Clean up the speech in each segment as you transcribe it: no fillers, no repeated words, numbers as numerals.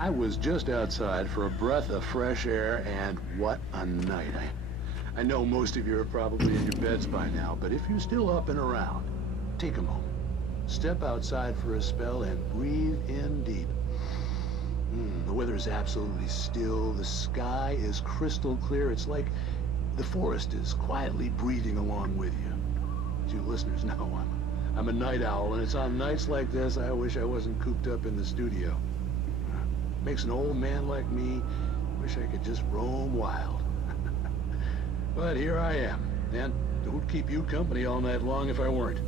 I was just outside for a breath of fresh air, and what a night. I know most of you are probably in your beds by now, but if you're still up and around, take a moment. Step outside for a spell and breathe in deep. The weather is absolutely still. The sky is crystal clear. It's like the forest is quietly breathing along with you. As you listeners know, I'm a night owl, and it's on nights like this I wish I wasn't cooped up in the studio. Makes an old man like me wish I could just roam wild. But here I am, and who'd keep you company all night long if I weren't?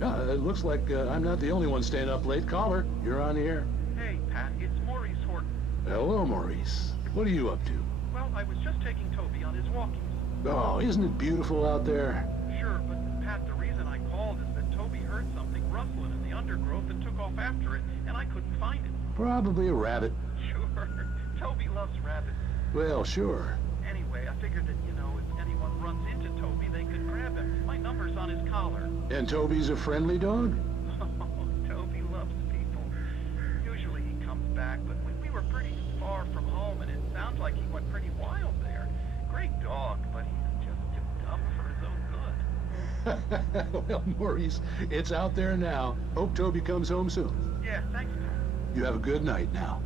It looks like I'm not the only one staying up late. Caller, you're on the air. Hey, Pat, it's Maurice Horton. Hello, Maurice. What are you up to? Well, I was just taking Toby on his walkies. Oh, isn't it beautiful out there? Sure, but Pat, the reason I called is that Toby heard something rustling in the undergrowth and took off after it, and I couldn't find it. Probably a rabbit. Sure. Toby loves rabbits. Well, sure. Anyway, I figured that, if anyone runs into Toby, they could grab him. My number's on his collar. And Toby's a friendly dog? Toby loves people. Usually he comes back, but we were pretty far from home, and it sounds like he went pretty wild there. Great dog, but he's just too dumb for his own good. Well, Maurice, it's out there now. Hope Toby comes home soon. Yeah, thanks, Pat. You have a good night now.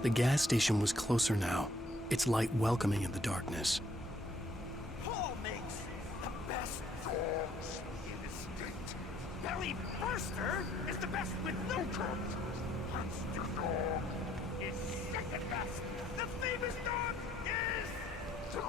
The gas station was closer now, its light welcoming in the darkness. Paul makes the best dogs in the state. Belly Burster is the best with no coat. Monster Dog is second best. The famous dog is Duke.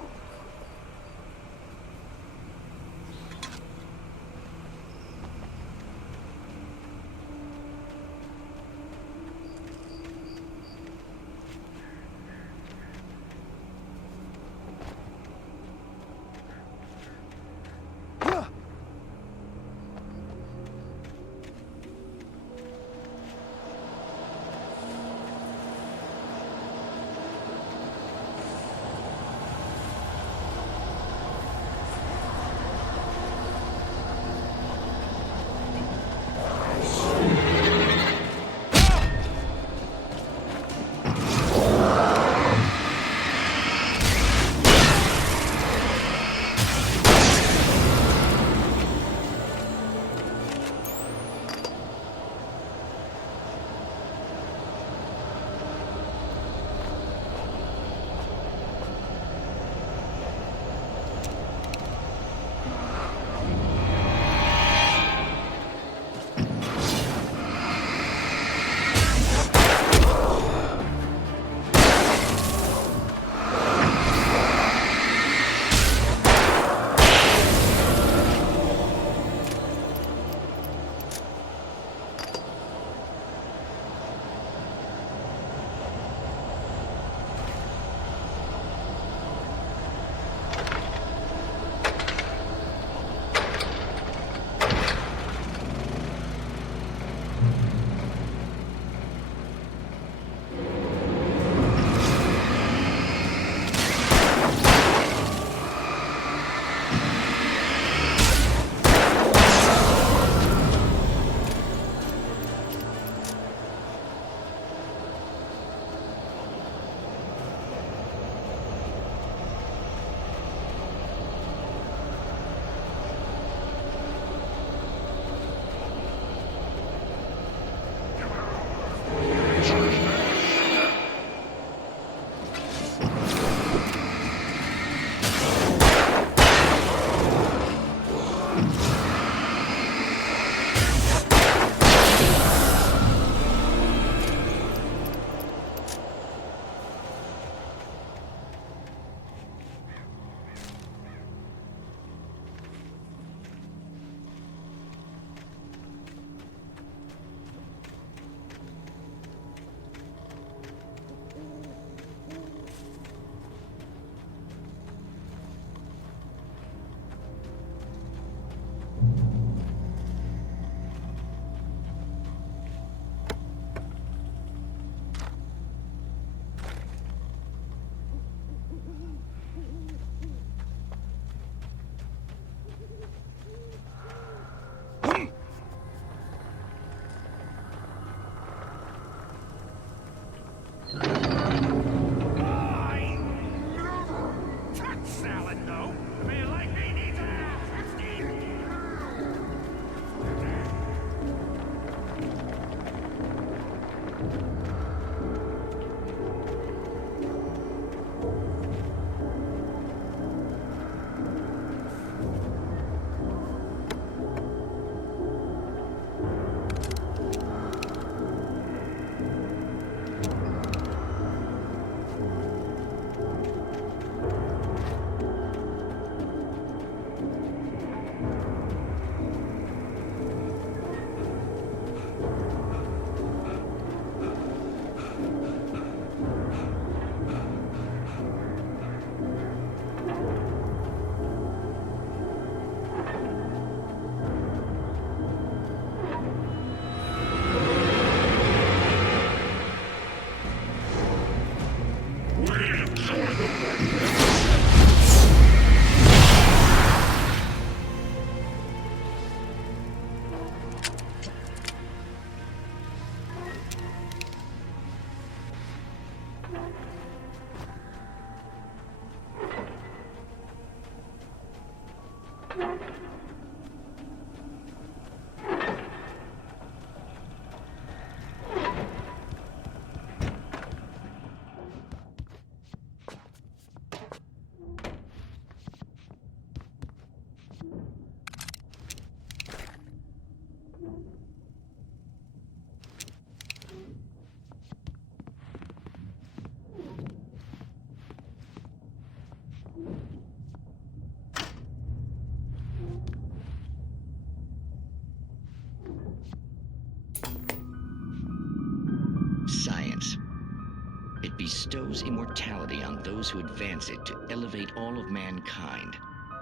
bestows immortality on those who advance it to elevate all of mankind.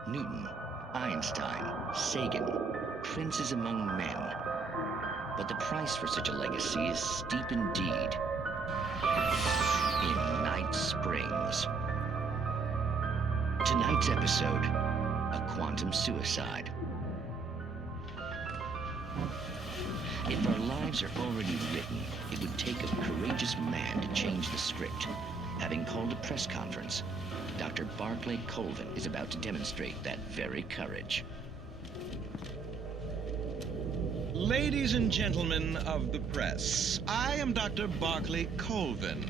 Newton, Einstein, Sagan, princes among men. But the price for such a legacy is steep indeed. In Night Springs. Tonight's episode, a quantum suicide. If our lives are already written, it would take a courageous man to change the script. Having called a press conference, Dr. Barclay Colvin is about to demonstrate that very courage. Ladies and gentlemen of the press, I am Dr. Barclay Colvin,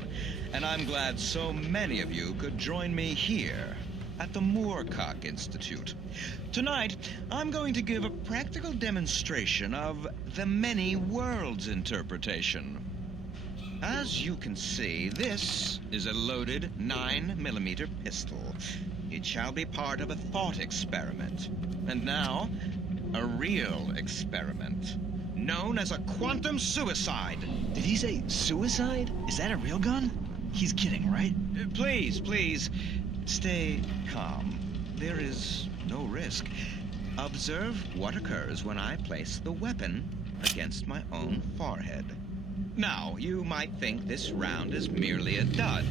and I'm glad so many of you could join me here at the Moorcock Institute. Tonight, I'm going to give a practical demonstration of the many worlds interpretation. As you can see, this is a loaded 9mm pistol. It shall be part of a thought experiment. And now, a real experiment, known as a quantum suicide. Did he say suicide? Is that a real gun? He's kidding, right? Please, stay calm. There is no risk. Observe what occurs when I place the weapon against my own forehead. Now, you might think this round is merely a dud.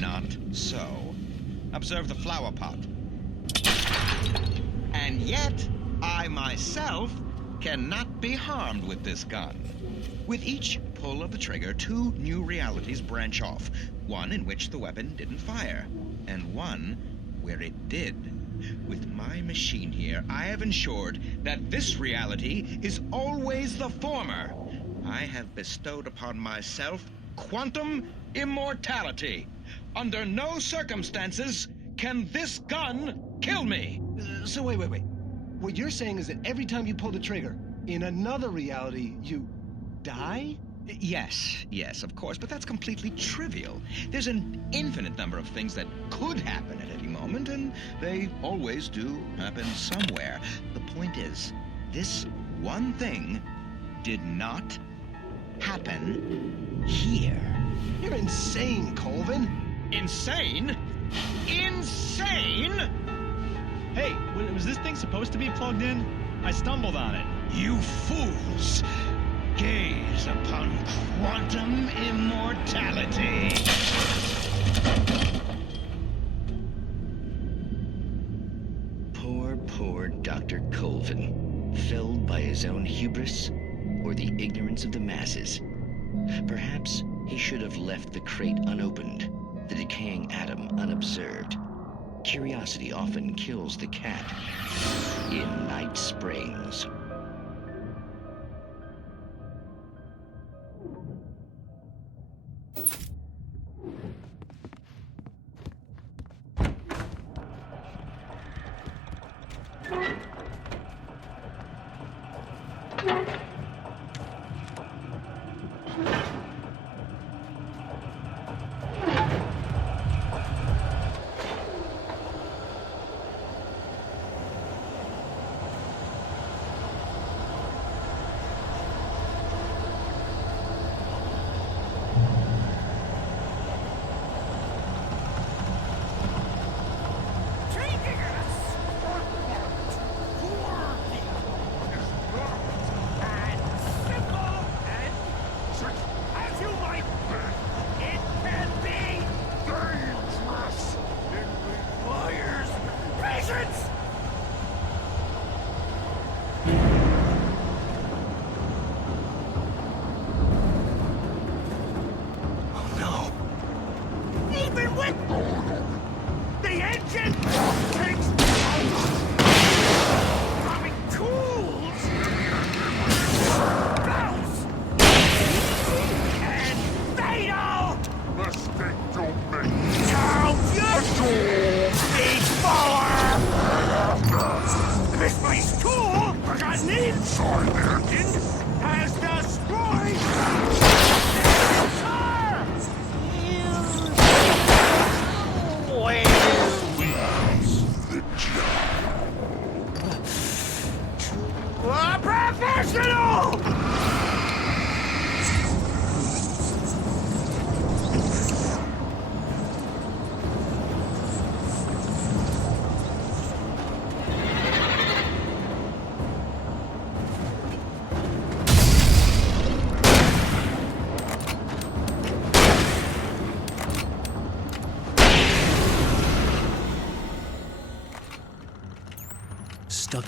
Not so. Observe the flower pot. And yet, I myself cannot be harmed with this gun. With each pull of the trigger, two new realities branch off. One in which the weapon didn't fire, and one where it did. With my machine here, I have ensured that this reality is always the former. I have bestowed upon myself quantum immortality. Under no circumstances can this gun kill me. So wait. What you're saying is that every time you pull the trigger, in another reality, you die? Yes, of course, but that's completely trivial. There's an infinite number of things that could happen at any moment, and they always do happen somewhere. The point is, this one thing did not happen here. You're insane, Colvin. Insane? Insane? Hey, was this thing supposed to be plugged in? I stumbled on it. You fools! Gaze upon quantum immortality. Poor Dr. Colvin, felled by his own hubris or the ignorance of the masses. Perhaps he should have left the crate unopened, the decaying atom unobserved. Curiosity often kills the cat. In Night Springs.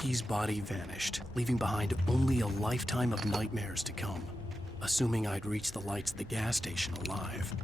Stucky's body vanished, leaving behind only a lifetime of nightmares to come, assuming I'd reach the lights at the gas station alive.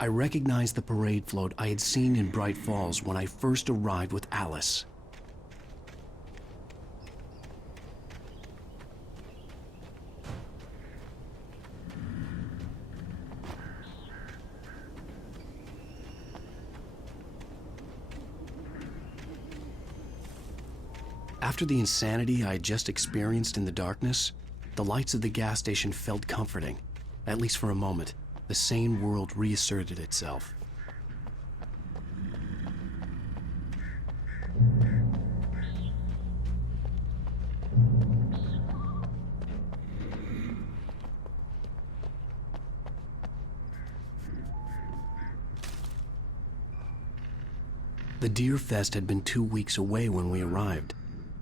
I recognized the parade float I had seen in Bright Falls when I first arrived with Alice. After the insanity I had just experienced in the darkness, the lights of the gas station felt comforting, at least for a moment. The sane world reasserted itself. The Deer Fest had been 2 weeks away when we arrived.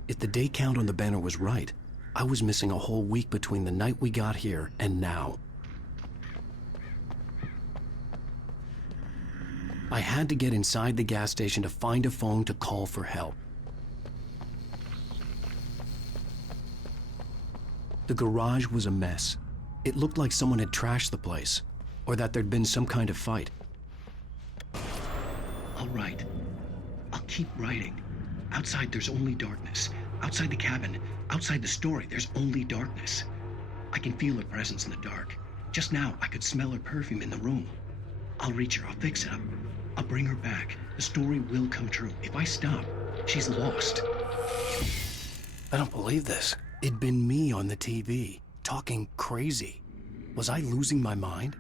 If the day count on the banner was right, I was missing a whole week between the night we got here and now. I had to get inside the gas station to find a phone to call for help. The garage was a mess. It looked like someone had trashed the place, or that there'd been some kind of fight. I'll write. I'll keep writing. Outside there's only darkness. Outside the cabin, outside the story, there's only darkness. I can feel her presence in the dark. Just now, I could smell her perfume in the room. I'll reach her, I'll fix it up. I'll bring her back. The story will come true. If I stop, she's lost. I don't believe this. It'd been me on the TV, talking crazy. Was I losing my mind?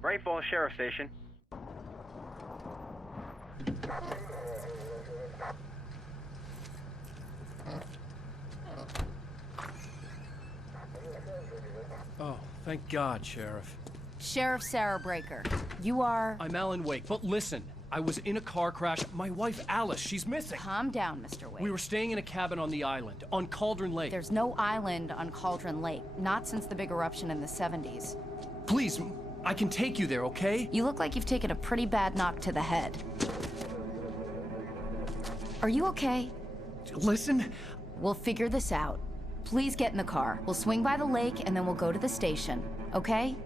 Bright Falls Sheriff Station. Oh, thank God, Sheriff. Sheriff Sarah Breaker. You are... I'm Alan Wake, but listen, I was in a car crash. My wife, Alice, she's missing. Calm down, Mr. Wake. We were staying in a cabin on the island, on Cauldron Lake. There's no island on Cauldron Lake, not since the big eruption in the 70s. Please, I can take you there, okay? You look like you've taken a pretty bad knock to the head. Are you okay? Listen. We'll figure this out. Please get in the car. We'll swing by the lake and then we'll go to the station, okay?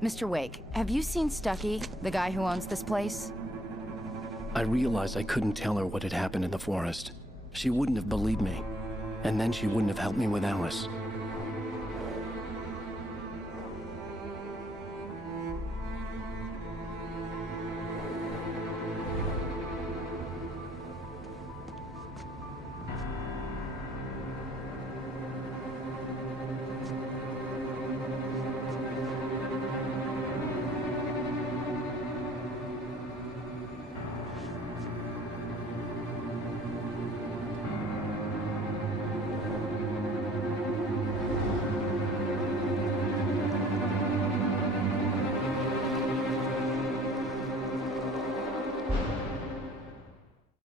Mr. Wake, have you seen Stucky, the guy who owns this place? I realized I couldn't tell her what had happened in the forest. She wouldn't have believed me. And then she wouldn't have helped me with Alice.